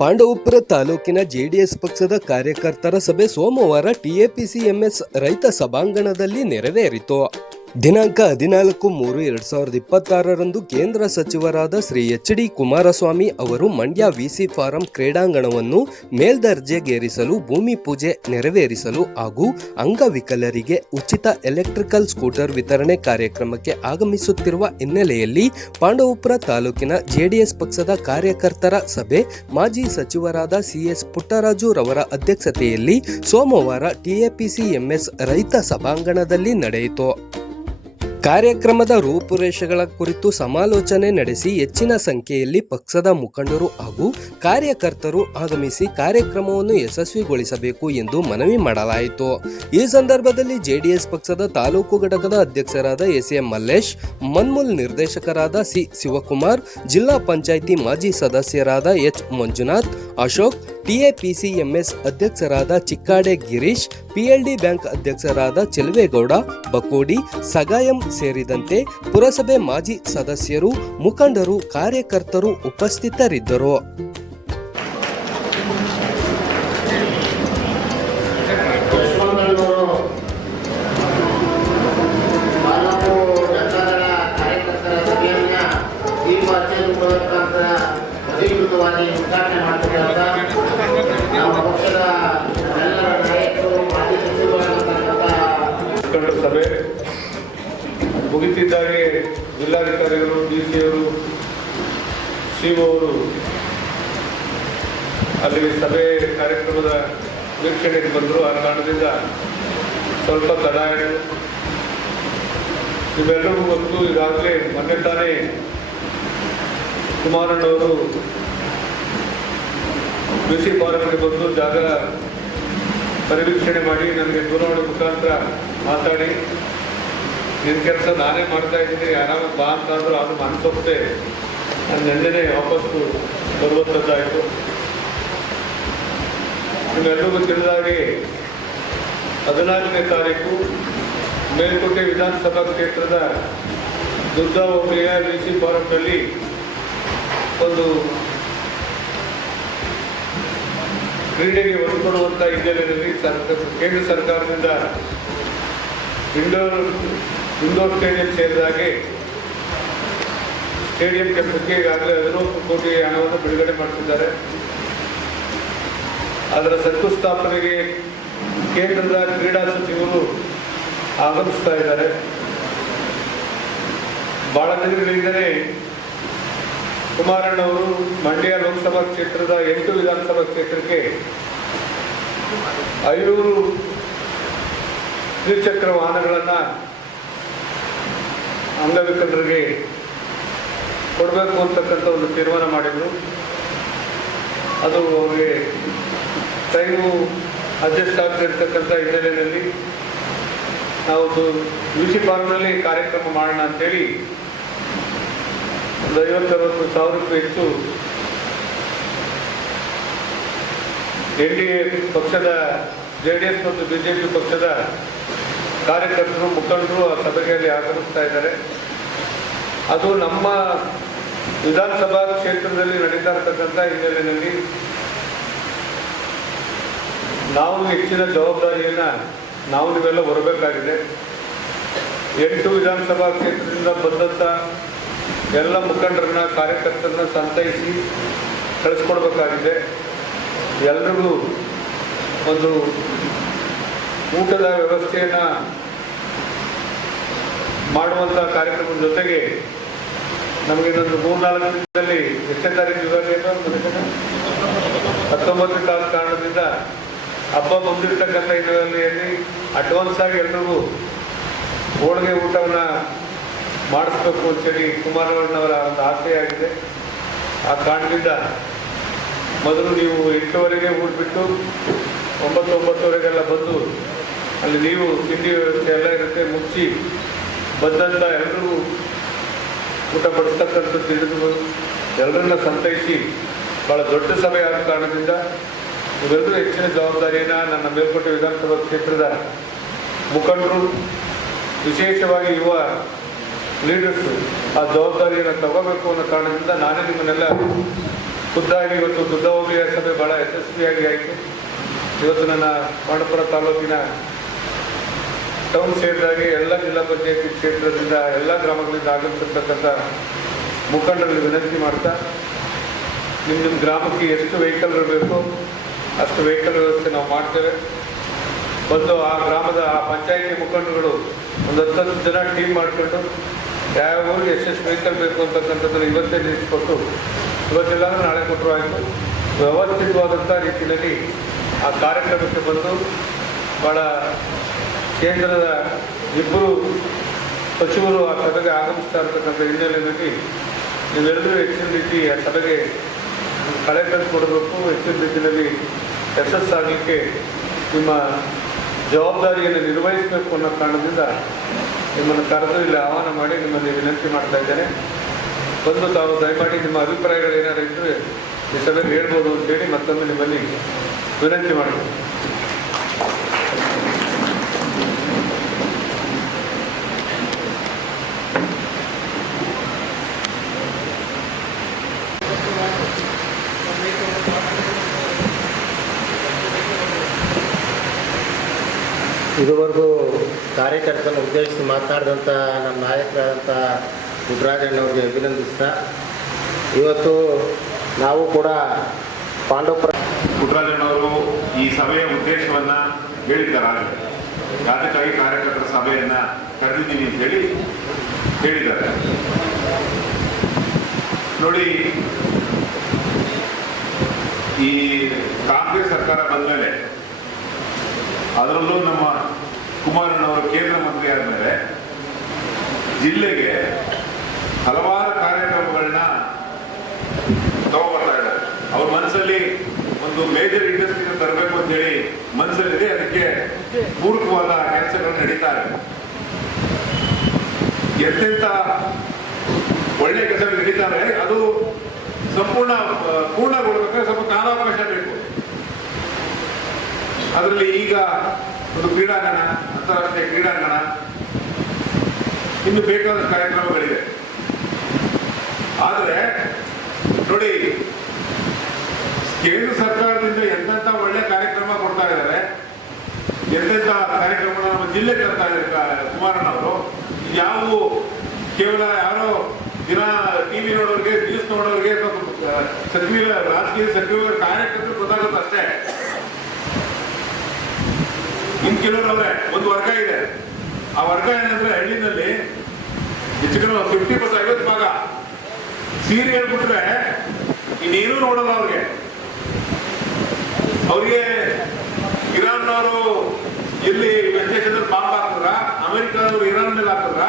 ಪಾಂಡವಪುರ ತಾಲೂಕಿನ ಜೆಡಿಎಸ್ ಪಕ್ಷದ ಕಾರ್ಯಕರ್ತರ ಸಭೆ ಸೋಮವಾರ ಟಿಎಪಿಸಿಎಂಎಸ್ ರೈತ ಸಭಾಂಗಣದಲ್ಲಿ ನೆರವೇರಿತು. ದಿನಾಂಕ 14/3/2026ರಂದು ಕೇಂದ್ರ ಸಚಿವರಾದ ಶ್ರೀ ಎಚ್.ಡಿ. ಕುಮಾರಸ್ವಾಮಿ ಅವರು ಮಂಡ್ಯ ವಿಸಿ ಫಾರಂ ಕ್ರೀಡಾಂಗಣವನ್ನು ಮೇಲ್ದರ್ಜೆಗೇರಿಸಲು ಭೂಮಿ ಪೂಜೆ ನೆರವೇರಿಸಲು ಹಾಗೂ ಅಂಗವಿಕಲರಿಗೆ ಉಚಿತ ಎಲೆಕ್ಟ್ರಿಕಲ್ ಸ್ಕೂಟರ್ ವಿತರಣೆ ಕಾರ್ಯಕ್ರಮಕ್ಕೆ ಆಗಮಿಸುತ್ತಿರುವ ಹಿನ್ನೆಲೆಯಲ್ಲಿ ಪಾಂಡವಪುರ ತಾಲೂಕಿನ ಜೆಡಿಎಸ್ ಪಕ್ಷದ ಕಾರ್ಯಕರ್ತರ ಸಭೆ ಮಾಜಿ ಸಚಿವರಾದ ಸಿ.ಎಸ್. ಪುಟ್ಟರಾಜು ರವರ ಅಧ್ಯಕ್ಷತೆಯಲ್ಲಿ ಸೋಮವಾರ ಟಿಎಪಿಸಿಎಂಎಸ್ ರೈತ ಸಭಾಂಗಣದಲ್ಲಿ ನಡೆಯಿತು. ಕಾರ್ಯಕ್ರಮದ ರೂಪುರೇಷೆಗಳ ಕುರಿತು ಸಮಾಲೋಚನೆ ನಡೆಸಿ ಹೆಚ್ಚಿನ ಸಂಖ್ಯೆಯಲ್ಲಿ ಪಕ್ಷದ ಮುಖಂಡರು ಹಾಗೂ ಕಾರ್ಯಕರ್ತರು ಆಗಮಿಸಿ ಕಾರ್ಯಕ್ರಮವನ್ನು ಯಶಸ್ವಿಗೊಳಿಸಬೇಕು ಎಂದು ಮನವಿ ಮಾಡಲಾಯಿತು. ಈ ಸಂದರ್ಭದಲ್ಲಿ ಜೆಡಿಎಸ್ ಪಕ್ಷದ ತಾಲೂಕು ಘಟಕದ ಅಧ್ಯಕ್ಷರಾದ ಎಸ್.ಎಂ. ಮಲ್ಲೇಶ್, ಮನ್ಮೂಲ್ ನಿರ್ದೇಶಕರಾದ ಸಿ. ಶಿವಕುಮಾರ್, ಜಿಲ್ಲಾ ಪಂಚಾಯಿತಿ ಮಾಜಿ ಸದಸ್ಯರಾದ ಎಚ್. ಮಂಜುನಾಥ್, ಅಶೋಕ್, ಟಿಎಪಿಸಿಎಂಎಸ್ ಅಧ್ಯಕ್ಷರಾದ ಚಿಕ್ಕಾಡೆ ಗಿರೀಶ್, ಪಿಎಲ್ಡಿ ಬ್ಯಾಂಕ್ ಅಧ್ಯಕ್ಷರಾದ ಚೆಲುವೇಗೌಡ, ಬಕೋಡಿ, ಸಗಾಯಂ ಸೇರಿದಂತೆ ಪುರಸಭೆ ಮಾಜಿ ಸದಸ್ಯರು, ಮುಖಂಡರು, ಕಾರ್ಯಕರ್ತರು ಉಪಸ್ಥಿತರಿದ್ದರು. ಉದ್ಘಾಟನೆ ಮಾಡಬೇಕಾದ ನಮ್ಮ ಪಕ್ಷದ ಎಲ್ಲರ ನಾಯಕರು ಮಾಜಿ ಸಚಿವರಾದಂತಹ ಸಭೆ ಮುಗಿತಿದ್ದಾಗೆ ಜಿಲ್ಲಾಧಿಕಾರಿಗಳು, ಡಿಸಿಯವರು, ಸಿಒ ಅವರು ಅಲ್ಲಿ ಸಭೆ ಕಾರ್ಯಕ್ರಮದ ವೀಕ್ಷಣೆಗೆ ಬಂದರು. ಆ ಕಾರಣದಿಂದ ಸ್ವಲ್ಪ ತಡ ಆಯಿತು. ಇವೆಲ್ಲರಿಗೂ ಗೊತ್ತು, ಈಗಾಗಲೇ ಮೊನ್ನೆ ತಾನೇ ಕುಮಾರಣ್ಣವರು ಕೃಷಿ ಫಾರಂಗೆ ಬಂದು ಜಾಗ ಪರಿವೀಕ್ಷಣೆ ಮಾಡಿ ನನಗೆ ದೂರವಾಣಿ ಮುಖಾಂತರ ಮಾತಾಡಿ, ನಿನ್ನ ಕೆಲಸ ನಾನೇ ಮಾಡ್ತಾ ಇದ್ದೀನಿ, ಆರಾಮ ಬಾ ಅಂತಂದ್ರು. ಅದು ಮನಸ್ಸೊಪ್ಪದೆ ನಾನು ನೆನ್ನೆನೇ ವಾಪಸ್ಸು ಬರುವಂಥದ್ದಾಯಿತು. ನಿಮ್ಮೆಲ್ಲರಿಗೂ ತಿಳಿದಾಗೆ 14ನೇ ತಾರೀಕು ಮೇಲ್ಕೋಟೆ ವಿಧಾನಸಭಾ ಕ್ಷೇತ್ರದ ದುರ್ಗಾ ಹೋಬಳಿಯ ವಿಸಿ ಫಾರಂನಲ್ಲಿ ಒಂದು ಕ್ರೀಡೆಗೆ ಒತ್ತು ಕೊಡುವಂಥ ಹಿನ್ನೆಲೆಯಲ್ಲಿ ಕೇಂದ್ರ ಸರ್ಕಾರದಿಂದ ಇಂಡೋರ್ ಸ್ಟೇಡಿಯಂ ಸೇರಿದಾಗೆ ಸ್ಟೇಡಿಯಂ ಕೆಲಸಕ್ಕೆ ಈಗಾಗಲೇ 19 ಕೋಟಿ ಹಣವನ್ನು ಬಿಡುಗಡೆ ಮಾಡ್ತಿದ್ದಾರೆ. ಅದರ ಶಂಕುಸ್ಥಾಪನೆಗೆ ಕೇಂದ್ರದ ಕ್ರೀಡಾ ಸಚಿವರು ಆಗಮಿಸ್ತಾ ಇದ್ದಾರೆ. ಬಹಳ ದಿನಗಳಿಂದಲೇ ಕುಮಾರಣ್ಣವರು ಮಂಡ್ಯ ಲೋಕಸಭಾ ಕ್ಷೇತ್ರದ 8 ವಿಧಾನಸಭಾ ಕ್ಷೇತ್ರಕ್ಕೆ 500 ದ್ವಿಚಕ್ರ ವಾಹನಗಳನ್ನು ಅಂಗವಿಕಲರಿಗೆ ಕೊಡಬೇಕು ಅಂತಕ್ಕಂಥ ಒಂದು ತೀರ್ಮಾನ ಮಾಡಿದರು. ಅದು ಅವರಿಗೆ ಟೈಮು ಅಡ್ಜಸ್ಟ್ ಆಗ್ತಿರ್ತಕ್ಕಂಥ ಹಿನ್ನೆಲೆಯಲ್ಲಿ ನಾವು ವಿಸಿ ಫಾರ್ಮ್ನಲ್ಲಿ ಕಾರ್ಯಕ್ರಮ ಮಾಡೋಣ ಅಂತೇಳಿ ಒಂದು 50-60 ಸಾವಿರಕ್ಕೂ ಹೆಚ್ಚು NDA ಪಕ್ಷದ JDS ಮತ್ತು BJP ಪಕ್ಷದ ಕಾರ್ಯಕರ್ತರು, ಮುಖಂಡರು ಆ ಸಭೆಯಲ್ಲಿ ಆಗಮಿಸ್ತಾ ಇದ್ದಾರೆ. ಅದು ನಮ್ಮ ವಿಧಾನಸಭಾ ಕ್ಷೇತ್ರದಲ್ಲಿ ನಡೀತಾ ಇರತಕ್ಕಂಥ ಹಿನ್ನೆಲೆಯಲ್ಲಿ ನಾವು ಹೆಚ್ಚಿನ ಜವಾಬ್ದಾರಿಯನ್ನು ನೀವೆಲ್ಲ ಹೊರಬೇಕಾಗಿದೆ. 8 ವಿಧಾನಸಭಾ ಕ್ಷೇತ್ರದಿಂದ ಬಂದಂಥ ಎಲ್ಲ ಮುಖಂಡರನ್ನ, ಕಾರ್ಯಕರ್ತರನ್ನ ಸಂತೈಸಿ ಕಳಿಸ್ಕೊಡ್ಬೇಕಾಗಿದೆ. ಎಲ್ರಿಗೂ ಒಂದು ಊಟದ ವ್ಯವಸ್ಥೆಯನ್ನು ಮಾಡುವಂಥ ಕಾರ್ಯಕ್ರಮದ ಜೊತೆಗೆ ನಮಗೆ ಇನ್ನೊಂದು 3-4 ದಿನದಲ್ಲಿ 8ನೇ ತಾರೀಕು ಯುಗಾದಿ 19ನೇ ತಾರೀಕು ಕಾರಣದಿಂದ ಹಬ್ಬ ಬಂದಿರತಕ್ಕಂಥ ಹಿನ್ನೆಲೆಯಲ್ಲಿ ಅಡ್ವಾನ್ಸ್ ಆಗಿ ಎಲ್ರಿಗೂ ಹೋಳಿಗೆ ಊಟವನ್ನು ಮಾಡಿಸ್ಬೇಕು ಅಂತೇಳಿ ಕುಮಾರಣ್ಣವರ ಒಂದು ಆಸೆಯಾಗಿದೆ. ಆ ಕಾರಣದಿಂದ ಮೊದಲು ನೀವು 8ವರೆಗೆ ಊಟಬಿಟ್ಟು 9-9ವರೆಗೆಲ್ಲ ಬಂದು ಅಲ್ಲಿ ನೀವು ತಿಂಡಿ ವ್ಯವಸ್ಥೆ ಎಲ್ಲ ಇರುತ್ತೆ, ಮುಗಿಸಿ ಬಂದಂಥ ಎಲ್ಲರಿಗೂ ಊಟ ಬಡಿಸ್ತಕ್ಕಂಥದ್ದು ತಿಳಿದು ಎಲ್ಲರನ್ನ ಸಂತೈಸಿ ಭಾಳ ದೊಡ್ಡ ಸಭೆ ಆದ ಕಾರಣದಿಂದ ಇವೆಲ್ಲರೂ ಹೆಚ್ಚಿನ ಜವಾಬ್ದಾರಿಯನ್ನು ನನ್ನ ಮೇಲ್ಕೋಟೆ ವಿಧಾನಸಭಾ ಕ್ಷೇತ್ರದ ಮುಖಂಡರು, ವಿಶೇಷವಾಗಿ ಯುವ ಲೀಡರ್ಸು ಆ ಜವಾಬ್ದಾರಿಯನ್ನು ತಗೋಬೇಕು ಅನ್ನೋ ಕಾರಣದಿಂದ ನಾನೇ ನಿಮ್ಮನ್ನೆಲ್ಲ ಖುದ್ದಾಗಿ ಇವತ್ತು ಬುದ್ಧ ಹೋಬಳಿಯ ಸಭೆ ಭಾಳ ಯಶಸ್ವಿಯಾಗಿ ಆಯಿತು. ಇವತ್ತು ನನ್ನ ಪಾಂಡವಪುರ ತಾಲೂಕಿನ ಟೌನ್ ಸೇರಿದಾಗೆ ಎಲ್ಲ ಜಿಲ್ಲಾ ಪಂಚಾಯತಿ ಕ್ಷೇತ್ರದಿಂದ ಎಲ್ಲ ಗ್ರಾಮಗಳಿಂದ ಆಗಮಿಸಿರ್ತಕ್ಕಂಥ ಮುಖಂಡರಿಗೆ ವಿನಂತಿ ಮಾಡ್ತಾ, ನಿಮ್ಮ ಗ್ರಾಮಕ್ಕೆ ಎಷ್ಟು ವೆಹಿಕಲ್ ಇರಬೇಕು ಅಷ್ಟು ವೆಹಿಕಲ್ ವ್ಯವಸ್ಥೆ ನಾವು ಮಾಡ್ತೇವೆ. ಬಂದು ಆ ಗ್ರಾಮದ ಆ ಪಂಚಾಯಿತಿ ಮುಖಂಡರುಗಳು ಒಂದು 10 ಜನ ಟೀಮ್ ಮಾಡಿಕೊಂಡು ಯಾವ ಊರಿಗೆ ಎಷ್ಟೆಷ್ಟು ವೆಹಿಕಲ್ ಬೇಕು ಅಂತಕ್ಕಂಥದ್ದನ್ನು ಇವತ್ತೇ ಲಿಸ್ಟ್ ಕೊಟ್ಟು, ಇವತ್ತೆಲ್ಲ ನಾಳೆ ಕೊಟ್ಟರು ಆಯಿತು, ವ್ಯವಸ್ಥಿತವಾದಂಥ ರೀತಿಯಲ್ಲಿ ಆ ಕಾರ್ಯಕ್ರಮಕ್ಕೆ ಬಂದು ಭಾಳ ಕೇಂದ್ರದ ಇಬ್ಬರು ಸಚಿವರು ಆ ಸಭೆಗೆ ಆಗಮಿಸ್ತಾ ಇರ್ತಕ್ಕಂಥ ಹಿನ್ನೆಲೆಯಲ್ಲಿ ನೀವೆಲ್ಲರೂ ಹೆಚ್ಚಿನ ರೀತಿ ಆ ಸಭೆಗೆ ಕಳೆ ತಂದು ಕೊಡಬೇಕು. ಹೆಚ್ಚಿನ ರೀತಿಯಲ್ಲಿ ಯಶಸ್ಸಾಗಲಿಕ್ಕೆ ನಿಮ್ಮ ಜವಾಬ್ದಾರಿಯನ್ನು ನಿರ್ವಹಿಸಬೇಕು ಅನ್ನೋ ಕಾರಣದಿಂದ ನಿಮ್ಮನ್ನು ಕರೆದು ಇಲ್ಲಿ ಆಹ್ವಾನ ಮಾಡಿ ನಿಮ್ಮಲ್ಲಿ ವಿನಂತಿ ಮಾಡ್ತಾ ಇದ್ದೇನೆ. ಬಂದು ತಾವು ದಯಮಾಡಿ ನಿಮ್ಮ ಅಭಿಪ್ರಾಯಗಳೇನಾರು ಇದ್ದರೆ ಈ ಸಭೆಗೆ ಹೇಳ್ಬೋದು ಅಂತೇಳಿ ಮತ್ತೊಮ್ಮೆ ನಿಮ್ಮಲ್ಲಿ ವಿನಂತಿ ಮಾಡ್ತೀನಿ. ಇದುವರೆಗೂ ಕಾರ್ಯಕರ್ತರನ್ನು ಉದ್ದೇಶಿಸಿ ಮಾತನಾಡಿದಂಥ ನಮ್ಮ ನಾಯಕರಾದಂಥ ಪುಟ್ಟರಾಜಣ್ಣವ್ರಿಗೆ ಅಭಿನಂದಿಸ್ತಾ, ಇವತ್ತು ನಾವು ಕೂಡ ಪಾಂಡವಪುರ ಪುಟ್ಟರಾಜಣ್ಣವರು ಈ ಸಭೆಯ ಉದ್ದೇಶವನ್ನು ಹೇಳಿದ್ದಾರೆ. ಯಾತಕ್ಕಾಗಿ ಕಾರ್ಯಕರ್ತರ ಸಭೆಯನ್ನು ಕರೆದಿದ್ದೀನಿ ಅಂತೇಳಿ ಹೇಳಿದ್ದಾರೆ. ನೋಡಿ, ಈ ಕಾಂಗ್ರೆಸ್ ಸರ್ಕಾರ ಬಂದ ಮೇಲೆ, ಅದರಲ್ಲೂ ನಮ್ಮ ಕುಮಾರಣ್ಣವರು ಕೇಂದ್ರ ಮಂತ್ರಿ ಆದಮೇಲೆ ಜಿಲ್ಲೆಗೆ ಹಲವಾರು ಕಾರ್ಯಕ್ರಮಗಳನ್ನ ತಗೊಬರ್ತಾ ಇದ್ದಾರೆ. ಅವ್ರ ಮನಸ್ಸಲ್ಲಿ ಒಂದು ಮೇಜರ್ ಇಂಡಸ್ಟ್ರಿನ ತರಬೇಕು ಅಂತೇಳಿ ಮನಸ್ಸಲ್ಲಿದೆ. ಅದಕ್ಕೆ ಪೂರಕವಾದ ಕೆಲಸಗಳು ನಡೀತಾ ಇದೆ. ಎಂತೆಂಥ ಒಳ್ಳೆ ಕೆಲಸಗಳು ನಡೀತಾರೆ, ಅದು ಪೂರ್ಣಗೊಳ್ಳಬೇಕಾದ್ರೆ ಸ್ವಲ್ಪ ಕಾಲಾವಕಾಶ ಬೇಕು. ಅದರಲ್ಲಿ ಈಗ ಒಂದು ಕ್ರೀಡಾಂಗಣ, ಅಂತಾರಾಷ್ಟ್ರೀಯ ಕ್ರೀಡಾಂಗಣ, ಇನ್ನು ಬೇಕಾದ ಕಾರ್ಯಕ್ರಮಗಳಿವೆ. ಆದರೆ ನೋಡಿ, ಕೇಂದ್ರ ಸರ್ಕಾರದಿಂದ ಎಂತೆಂಥ ಒಳ್ಳೆ ಕಾರ್ಯಕ್ರಮ ಕೊಡ್ತಾ ಇದ್ದಾರೆ, ಎಂತೆಂಥ ಕಾರ್ಯಕ್ರಮ ನಮ್ಮ ಜಿಲ್ಲೆಗೆ ತರ್ತಾ ಇದ್ದಾರೆ ಕುಮಾರಣ್ಣವರು. ಯಾವುವು ಕೇವಲ ಯಾರೋ ದಿನ ಟಿವಿ ನೋಡೋರಿಗೆ, ನ್ಯೂಸ್ ನೋಡೋರಿಗೆ, ಸಕ್ರಿಯ ರಾಜಕೀಯ ಸಕ್ರಿಯ ಕಾರ್ಯಕರ್ತರು ಗೊತ್ತಾಗುತ್ತೆ ಅಷ್ಟೇ. ಇನ್ನು ಕೆಲವರು ಅವರೇ ಒಂದು ವರ್ಗ ಇದೆ. ಆ ವರ್ಗ ಏನಂದ್ರೆ ಹಳ್ಳಿನಲ್ಲಿ ಹೆಚ್ಚು ಕಡಿಮೆ 50% 50 ಭಾಗ ಸೀರೆ ಹೇಳ್ಬಿಟ್ರೆ ಇನ್ನೇನು ನೋಡಲ್ಲ ಅವ್ರಿಗೆ ಇರಾನ್ನವರು ಎಲ್ಲಿ ವೆಸ್ಟ್ ಏಷ್ಯಾದಲ್ಲಿ ಬಾಂಬ್ ಹಾಕಿದ್ರ, ಅಮೆರಿಕದವರು ಇರಾನ್ ಮೇಲೆ ಹಾಕಿದ್ರ,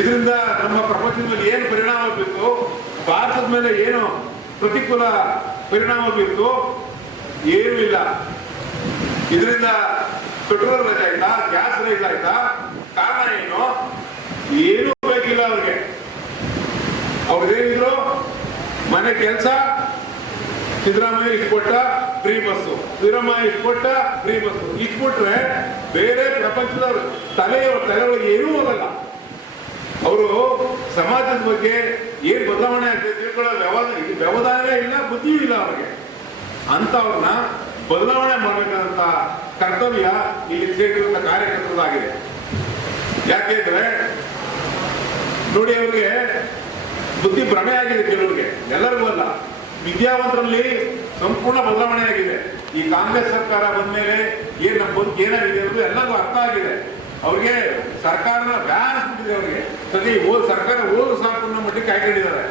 ಇದರಿಂದ ನಮ್ಮ ಪ್ರಪಂಚದ ಮೇಲೆ ಏನು ಪರಿಣಾಮ ಬೀರ್ತು, ಭಾರತದ ಮೇಲೆ ಏನು ಪ್ರತಿಕೂಲ ಪರಿಣಾಮ ಬೀರ್ತು, ಏನೂ ಇಲ್ಲ. ಇದರಿಂದ ಪೆಟ್ರೋಲ್ ರೈಸ್ ಆಯ್ತಾ, ಗ್ಯಾಸ್ ರೈಸ್ ಆಯ್ತಾ, ಕಾರಣ ಏನು ಬೇಕಿಲ್ಲ ಅವ್ರಿಗೇನಿದ್ರು ಮನೆ ಕೆಲಸ, ಸಿದ್ದರಾಮಯ್ಯ ಇಷ್ಟು ಕೊಟ್ಟ ಫ್ರೀ ಬಸ್ಸು, ಸಿದ್ದರಾಮಯ್ಯ ಇಷ್ಟು ಕೊಟ್ಟ ಫ್ರೀ ಬಸ್ಸು, ಇಟ್ಬಿಟ್ರೆ ಬೇರೆ ಪ್ರಪಂಚದವ್ರು ತಲೆಯೊಳಗೆ ಏನೂ ಹೋಗಲ್ಲ. ಅವರು ಸಮಾಜದ ಬಗ್ಗೆ ಏನ್ ಬದಲಾವಣೆ ಆಗ್ತದೆ ತಿಳ್ಕೊಳ್ಳೋ ವ್ಯವಧಾನವೇ ಇಲ್ಲ, ಬುದ್ಧಿಯೂ ಇಲ್ಲ ಅವ್ರಿಗೆ. ಅಂತವ್ರನ್ನ ಬದಲಾವಣೆ ಮಾಡಬೇಕಾದಂತ ಕರ್ತವ್ಯ ಇಲ್ಲಿ ಸೇರಿರುವಂತ ಕಾರ್ಯಕರ್ತರಾಗಿದೆ. ಯಾಕೆಂದ್ರೆ ನೋಡಿ, ಅವ್ರಿಗೆ ಬುದ್ಧಿ ಭ್ರಮೆ ಆಗಿದೆ ಕೆಲವರಿಗೆ, ಎಲ್ಲರಿಗೂ ಅಲ್ಲ. ವಿದ್ಯಾವಂತರಲ್ಲಿ ಸಂಪೂರ್ಣ ಬದಲಾವಣೆ ಆಗಿದೆ. ಈ ಕಾಂಗ್ರೆಸ್ ಸರ್ಕಾರ ಬಂದ ಮೇಲೆ ಏನ್ ನಮ್ಮ ಬದುಕು ಏನಾಗಿದೆ ಅನ್ನೋದು ಎಲ್ಲರಿಗೂ ಅರ್ಥ ಆಗಿದೆ. ಅವ್ರಿಗೆ ಸರ್ಕಾರನ ಬ್ಯಾನ್ಸ್ಬಿಟ್ಟಿದೆ. ಅವ್ರಿಗೆ ಸದ್ಯ ಸರ್ಕಾರ ಓದು ಸಾಕು ಅನ್ನೋ ಮಟ್ಟಿಗೆ ಕಾಯ್ಕೊಂಡಿದ್ದಾರೆ.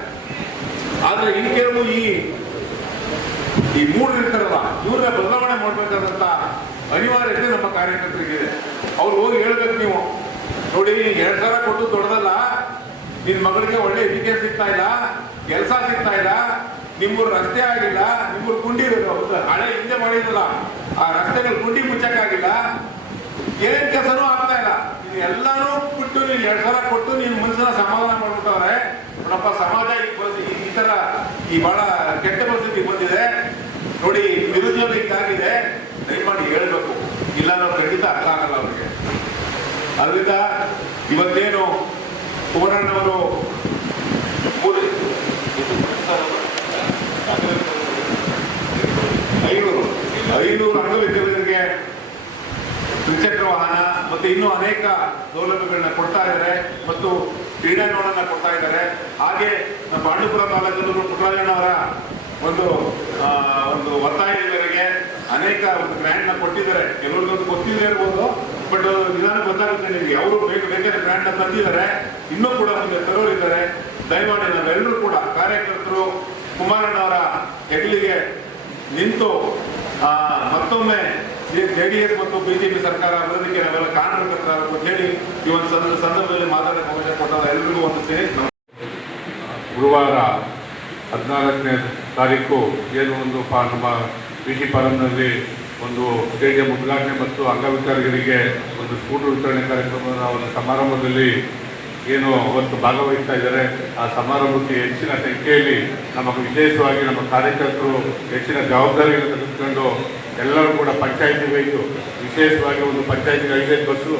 ಆದ್ರೆ ಇನ್ನು ಕೆಲವು ಈ ಮೂರು ಇರ್ತಾರಲ್ಲ, ಇವ್ರನ್ನ ಬದಲಾವಣೆ ಮಾಡ್ಬೇಕಾದಂತ ಅನಿವಾರ್ಯತೆ ನಮ್ಮ ಕಾರ್ಯಕರ್ತರಿಗಿದೆ. ಅವ್ರು ಹೋಗಿ ಹೇಳ್ಬೇಕು, ನೀವು ನೋಡಿ 2,000 ಕೊಟ್ಟು ದೊಡ್ಡದಲ್ಲ, ನಿನ್ ಮಗಳಿಗೆ ಒಳ್ಳೆ ಎಜುಕೇಶನ್ ಸಿಗ್ತಾ ಇಲ್ಲ, ಕೆಲಸ ಸಿಗ್ತಾ ಇಲ್ಲ, ನಿಮ್ಮೂರು ರಸ್ತೆ ಆಗಿಲ್ಲ, ನಿಮ್ಮೂರು ಗುಂಡಿ ಹಳೆ ಹಿಂದೆ ಮಾಡಿದ್ರಲ್ಲ ಆ ರಸ್ತೆಗಳು ಗುಂಡಿ ಮುಚ್ಚಕ್ಕಾಗಿಲ್ಲ, ಏನ್ ಕೆಲಸನೂ ಆಗ್ತಾ ಇಲ್ಲ. ಇದೆಲ್ಲಾನು ಬಿಟ್ಟು ನೀನ್ 2,000 ಕೊಟ್ಟು ನಿನ್ ಮನಸ್ಸನ್ನ ಸಮಾಧಾನ ಮಾಡ್ಬಿಟ್ಟವ್ರೆ. ನೋಡಪ್ಪ, ಸಮಾಜ ಈ ತರ ಬಹಳ ಕೆಟ್ಟ ಪರಿಸ್ಥಿತಿ ಬಂದಿದೆ ನೋಡಿ, ನಿರುದ್ಯೋಗ ಹಿಂಗಾಗಿದೆ, ದಯಮಾಡಿ ಹೇಳ್ಬೇಕು, ಇಲ್ಲ ನಾವು ಖಂಡಿತ ಅರ್ಥ ಆಗಲ್ಲ ಅವ್ರಿಗೆ. ಅದರಿಂದ ಇವತ್ತೇನು ಕುಮಾರಣ್ಣವರು 500 ಅಂಗವಿಕಲರಿಗೆ ದ್ವಿಚಕ್ರ ವಾಹನ ಮತ್ತು ಇನ್ನೂ ಅನೇಕ ಸೌಲಭ್ಯಗಳನ್ನ ಕೊಡ್ತಾ ಇದ್ದಾರೆ ಮತ್ತು ಕ್ರೀಡಾಂಗಣವನ್ನ ಕೊಡ್ತಾ ಇದ್ದಾರೆ. ಹಾಗೆ ನಮ್ಮ ಪಾಂಡುಪುರ ತಾಲೂಕಿನ ಪುಟ್ಟರಾಜಣ್ಣವರ ಒಂದು ಒತ್ತಾಯ ಮೇರೆಗೆ ಅನೇಕ ಒಂದು ಗ್ರ್ಯಾಂಡ್ನ ಕೊಟ್ಟಿದ್ದಾರೆ. ಕೆಲವರಿಗೊಂದು ಗೊತ್ತಿಲ್ಲದೆ ಇರ್ಬೋದು, ಬಟ್ ನಿಧಾನ ಗೊತ್ತಾಗುತ್ತೆ ನಿಮಗೆ. ಅವರು ಬೇಕಾದ ಗ್ರ್ಯಾಂಡ್ನ ತಂದಿದ್ದಾರೆ, ಇನ್ನೂ ಕೂಡ ಮುಂದೆ ತರೋರಿದ್ದಾರೆ. ದಯಮಾಡಿ ನಾವೆಲ್ಲರೂ ಕೂಡ ಕಾರ್ಯಕರ್ತರು ಕುಮಾರಣ್ಣವರ ಹೆಗಲಿಗೆ ನಿಂತು ಮತ್ತೊಮ್ಮೆ JDS ಮತ್ತು BJP ಸರ್ಕಾರ ಬರೋದಕ್ಕೆ ನಾವೆಲ್ಲ ಕಾರಣಕರ್ತರಾಗಬೇಕು ಅಂತ ಹೇಳಿ ಈ ಒಂದು ಸಂದರ್ಭದಲ್ಲಿ ಮಾತಾಡಕ್ಕೆ ಅವಕಾಶ ಕೊಟ್ಟಾಗ ಎಲ್ಲರಿಗೂ ಒಂದು ಗುರುವಾರ 14ನೇ ತಾರೀಕು ಏನು ಒಂದು ನಮ್ಮ BC ಫಾರಂನಲ್ಲಿ ಒಂದು ಸ್ಟೇಡಿಯಂ ಉದ್ಘಾಟನೆ ಮತ್ತು ಅಂಗವಿಕಲರಿಗೆ ಒಂದು ಸ್ಕೂಟರ್ ವಿತರಣೆ ಕಾರ್ಯಕ್ರಮದ ಒಂದು ಸಮಾರಂಭದಲ್ಲಿ ಏನು ಅವತ್ತು ಭಾಗವಹಿಸ್ತಾ ಇದ್ದಾರೆ. ಆ ಸಮಾರಂಭಕ್ಕೆ ಹೆಚ್ಚಿನ ಸಂಖ್ಯೆಯಲ್ಲಿ ವಿಶೇಷವಾಗಿ ನಮ್ಮ ಕಾರ್ಯಕರ್ತರು ಹೆಚ್ಚಿನ ಜವಾಬ್ದಾರಿಯನ್ನು ತೆಗೆದುಕೊಂಡು ಎಲ್ಲರೂ ಕೂಡ ಪಂಚಾಯಿತಿಗೆ ಇದ್ದು ವಿಶೇಷವಾಗಿ ಒಂದು ಪಂಚಾಯಿತಿಗೆ 5 ಬಸ್ಸು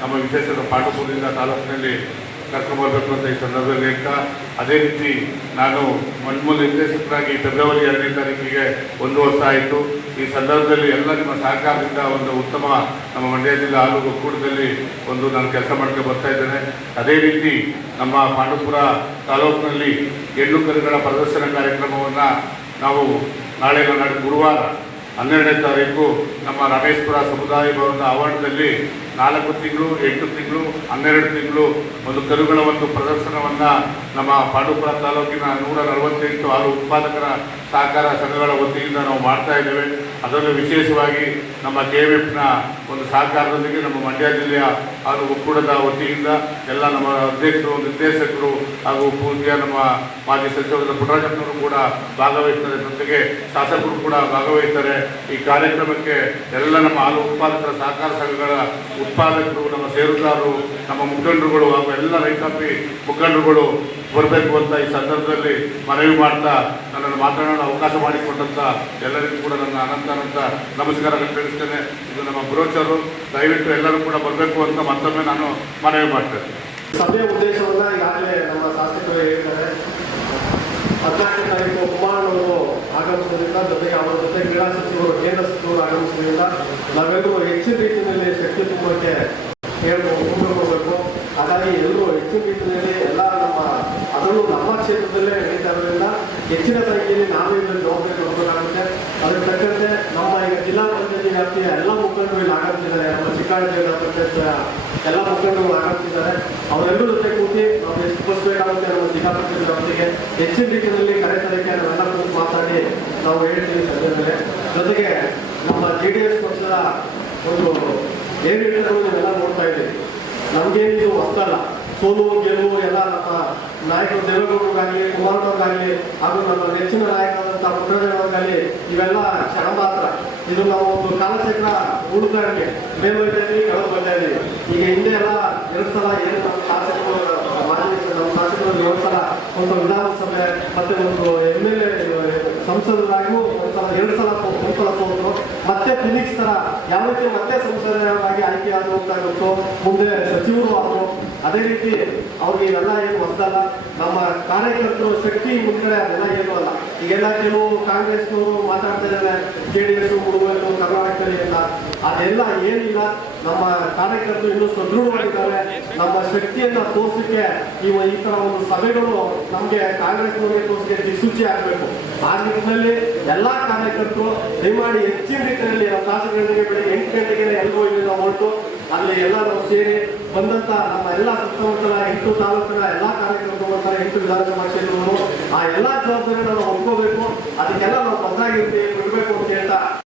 ನಮ್ಮ ವಿಶೇಷ ಪಾಂಡುಪುರದಿಂದ ತಾಲೂಕಿನಲ್ಲಿ ಕರ್ಕೊಂಡ್ಬರ್ಬೇಕು ಅಂತ ಈ ಸಂದರ್ಭದಲ್ಲಿ ಹೇಳ್ತಾ, ಅದೇ ರೀತಿ ನಾನು ಮನ್ಮೂಲ ನಿರ್ದೇಶಕರಾಗಿ ಫೆಬ್ರವರಿ 2ನೇ ತಾರೀಕಿಗೆ 1 ವರ್ಷ ಆಯಿತು. ಈ ಸಂದರ್ಭದಲ್ಲಿ ಎಲ್ಲ ನಿಮ್ಮ ಸಹಕಾರದಿಂದ ಒಂದು ಉತ್ತಮ ನಮ್ಮ ಮಂಡ್ಯ ಜಿಲ್ಲೆ ಹಾಲು ಒಕ್ಕೂಟದಲ್ಲಿ ನಾನು ಕೆಲಸ ಮಾಡ್ಕೊಂಡು ಬರ್ತಾ ಇದ್ದೇನೆ. ಅದೇ ರೀತಿ ನಮ್ಮ ಪಾಂಡುಪುರ ತಾಲೂಕಿನಲ್ಲಿ ಹೆಣ್ಣು ಕರುಗಳ ಪ್ರದರ್ಶನ ಕಾರ್ಯಕ್ರಮವನ್ನು ನಾವು ನಾಳೆ ಗುರುವಾರ 12ನೇ ತಾರೀಕು ನಮ್ಮ ರಮೇಶ್ಪುರ ಸಮುದಾಯ ಭವನದ ಆವರಣದಲ್ಲಿ 4 ತಿಂಗಳು, 8 ತಿಂಗಳು, 12 ತಿಂಗಳು ಒಂದು ಕರುಗಳ ಒಂದು ಪ್ರದರ್ಶನವನ್ನು ನಮ್ಮ ಪಾಂಡುಪುರ ತಾಲೂಕಿನ 148 ಹಾಲು ಉತ್ಪಾದಕರ ಸಹಕಾರ ಸಂಘಗಳ ವತಿಯಿಂದ ನಾವು ಮಾಡ್ತಾ ಇದ್ದೇವೆ. ಅದರಲ್ಲೂ ವಿಶೇಷವಾಗಿ ನಮ್ಮ KMFನ ಒಂದು ಸಹಕಾರದೊಂದಿಗೆ ನಮ್ಮ ಮಂಡ್ಯ ಜಿಲ್ಲೆಯ ಹಾಗೂ ಒಕ್ಕೂಟದ ವತಿಯಿಂದ ಎಲ್ಲ ನಮ್ಮ ಅಧ್ಯಕ್ಷರು, ನಿರ್ದೇಶಕರು ಹಾಗೂ ಪೂಜ್ಯ ನಮ್ಮ ಮಾಜಿ ಸಚಿವರಾದ ಪುಟ್ಟರಾಜಪ್ಪನವರು ಕೂಡ ಭಾಗವಹಿಸ್ತಾರೆ. ಜೊತೆಗೆ ಶಾಸಕರು ಕೂಡ ಭಾಗವಹಿಸ್ತಾರೆ. ಈ ಕಾರ್ಯಕ್ರಮಕ್ಕೆ ಎಲ್ಲ ನಮ್ಮ ಹಾಲು ಉತ್ಪಾದಕರ ಸಹಕಾರ ಸಂಘಗಳ ಉತ್ಪಾದಕರು, ನಮ್ಮ ಷೇರುದಾರರು, ನಮ್ಮ ಮುಖಂಡರುಗಳು ಹಾಗೂ ಎಲ್ಲ ರೈತಾಪಿ ಮುಖಂಡರುಗಳು ಬರಬೇಕು ಅಂತ ಈ ಸಂದರ್ಭದಲ್ಲಿ ಮನವಿ ಮಾಡ್ತಾ ನನ್ನನ್ನು ಮಾತನಾಡಲು ಅವಕಾಶ ಮಾಡಿಕೊಟ್ಟಂಥ ಎಲ್ಲರಿಗೂ ಕೂಡ ನನ್ನ ಅನಂತ ನಮಸ್ಕಾರಗಳನ್ನು ತಿಳಿಸ್ತೇನೆ. ಇದು ನಮ್ಮ ಬ್ರೋಚರು, ದಯವಿಟ್ಟು ಎಲ್ಲರೂ ಕೂಡ ಬರಬೇಕು ಅಂತ ಮತ್ತೊಮ್ಮೆ ನಾನು ಮನವಿ ಮಾಡ್ತೇನೆ. ಸಭೆಯ ಉದ್ದೇಶವನ್ನು ಈಗಾಗಲೇ ನಮ್ಮ ಶಾಸಕರು ಹೇಳಿದ್ದಾರೆ. 14ನೇ ತಾರೀಕು ಕುಮಾರಣ್ಣವರು ಆಗಮಿಸೋದ್ರಿಂದ, ಜೊತೆಗೆ ಅವರ ಜೊತೆ ಕ್ರೀಡಾ ಸಚಿವರು, ಕೇಂದ್ರ ಸಚಿವರು ಆಗಮಿಸೋದ್ರಿಂದ ನಾವೆಲ್ಲರೂ ಹೆಚ್ಚಿನ ರೀತಿಯಲ್ಲಿ ಶಕ್ತಿ ತುಂಬಕ್ಕೆ ಕೊಡಬೇಕು. ಹಾಗಾಗಿ ಎಲ್ಲರೂ ಹೆಚ್ಚಿನ ರೀತಿಯಲ್ಲಿ ಎಲ್ಲ ಅದರಲ್ಲೂ ನಮ್ಮ ಕ್ಷೇತ್ರದಲ್ಲೇ ನಡೀತಾ ಇರೋದ್ರಿಂದ ಹೆಚ್ಚಿನ ಸಂಖ್ಯೆಯಲ್ಲಿ ನಾವೇ ಇದನ್ನು ಜವಾಬ್ದಾರಿ ಕೊಡಬೇಕಾಗುತ್ತೆ. ಅದಕ್ಕೆ ತಕ್ಕಂತೆ ನಮ್ಮ ಈಗ ಜಿಲ್ಲಾ ಪಂಚಾಯತಿ ವ್ಯಾಪ್ತಿಯ ಎಲ್ಲ ಮುಖಂಡರು ಇಲ್ಲಿ ಆಗಮಿಸಿದ್ದಾರೆ. ನಮ್ಮ ಚಿಕ್ಕಾಡಿ ಜಿಲ್ಲಾ ಪಂಚಾಯತ್ ಎಲ್ಲ ಮುಖಂಡರು ಆಗಮಿಸಿದ್ದಾರೆ. ಅವರೆಲ್ಲರೂ ಜೊತೆ ಕೂತಿ ನಾವು ಎಷ್ಟು ಬಸ್ಬೇಕಾಗುತ್ತೆ ನಮ್ಮ ಜಿಲ್ಲಾ ಪಂಚಾಯತ್ ವ್ಯಾಪ್ತಿಗೆ ಹೆಚ್ಚಿನ ರೀತಿಯಲ್ಲಿ ಕರೆತರಕ್ಕೆ ನಾವೆಲ್ಲ ಕೂತು ಮಾತಾಡಿ ನಾವು ಹೇಳ್ತೀವಿ ಸದ್ಯದಲ್ಲೇ. ಜೊತೆಗೆ ನಮ್ಮ JDS ಪಕ್ಷದ ಒಂದು ಏರಿಳಿತಗಳು ನೀವೆಲ್ಲ ನೋಡ್ತಾ ಇದ್ದೀವಿ. ನಮಗೇನಿದು ಹೊಸದಲ್ಲ. ಸೋಲು ಗೆಲುವು ಎಲ್ಲ ನಮ್ಮ ನಾಯಕರು ದೇವೇಗೌಡರಿಗಾಗಲಿ, ಕುಮಾರಣ್ಣವ್ರಿಗಾಗಲಿ ಹಾಗೂ ನಮ್ಮ ನೆಚ್ಚಿನ ನಾಯಕರಾದಂಥ ಪುಟ್ಟರಾಜಣ್ಣವ್ರಿಗಾಗಲಿ ಇವೆಲ್ಲ ಕ್ಷಣ ಮಾತ್ರ. ಇದು ನಾವು ಒಂದು ಕಾಲಚಕ್ರ ಉಳಿದಾಗೆ ಮೇಲೆ ಹೋಗ್ತಾ ಇದ್ದೀವಿ, ಕೆಳಗೆ ಬರ್ತಾ ಇದ್ದೀವಿ. ಈಗ ಹಿಂದೆ ಎಲ್ಲ 2 ಸಲ ಏನು ನಮ್ಮ ಶಾಸಕರು ನಮ್ಮ ಶಾಸಕರು 2 ಸಲ ಒಂದು ವಿಧಾನಸಭೆ ಮತ್ತೆ ಒಂದು MLA ಸಂಸದರಾಗಿಯೂ 1 ಸಲ 2 ಸಲ ಸೋತರು. ಮತ್ತೆ ಫಿನಿಕ್ಸ್ ತರ ಯಾವ ರೀತಿ ಮತ್ತೆ ಸಂಸದರಾಗಿ ಆಯ್ಕೆ ಆಗುತ್ತೋ ಮುಂದೆ ಸಚಿವರು ಆದರು. ಅದೇ ರೀತಿ ಅವ್ರಿಗೆ ಇವೆಲ್ಲ ಏನು ಹೊಸದಲ್ಲ. ನಮ್ಮ ಕಾರ್ಯಕರ್ತರು ಶಕ್ತಿ ಮುಂದೆ ಅದೆಲ್ಲ ಏನೂ ಅಲ್ಲ. ಈಗೆಲ್ಲ ಕೆಲವು ಕಾಂಗ್ರೆಸ್ನವರು ಮಾತಾಡ್ತಾ ಇದ್ದಾರೆ JDS ಮುಳುಗಲು ಕರ್ನಾಟಕದಲ್ಲಿ ಎಲ್ಲ, ಅದೆಲ್ಲ ಏನಿಲ್ಲ. ನಮ್ಮ ಕಾರ್ಯಕರ್ತರು ಇನ್ನೂ ಸದೃಢವಾಗಿದ್ದಾರೆ. ನಮ್ಮ ಶಕ್ತಿಯನ್ನು ತೋರಿಸಲಿಕ್ಕೆ ಈ ತರ ಒಂದು ಸಭೆಗಳು ನಮಗೆ ಕಾಂಗ್ರೆಸ್ನವರಿಗೆ ತೋರಿಸಲಿಕ್ಕೆ ದಿಕ್ಸೂಚಿ ಆಗಬೇಕು. ಆ ನಿಟ್ಟಿನಲ್ಲಿ ಎಲ್ಲ ಕಾರ್ಯಕರ್ತರು ದಯಮಾಡಿ ಹೆಚ್ಚಿನ ರೀತಿಯಲ್ಲಿ ಶಾಸಕರಿಗೆ ಬೆಳಗ್ಗೆ 8 ಗಂಟೆಗೆ ಎಲ್ಲರೂ ಇಲ್ಲಿ ನಾವು ಹೊರಟು ಅಲ್ಲಿ ಎಲ್ಲ ನಾವು ಸೇರಿ ಬಂದಂತ ನಮ್ಮ ಎಲ್ಲ ಸುತ್ತಮುತ್ತಲ 8 ತಾಲೂಕಿನ ಎಲ್ಲ ಕಾರ್ಯಕರ್ತರು 8 ವಿಧಾನಸಭಾ ಕ್ಷೇತ್ರಗಳು ಆ ಎಲ್ಲ ಜವಾಬ್ದಾರಿಯನ್ನು ನಾವು ಒಪ್ಕೋಬೇಕು. ಅದಕ್ಕೆಲ್ಲ ನಾವು ಬದ್ಧಾಗಿರ್ತೀವಿ.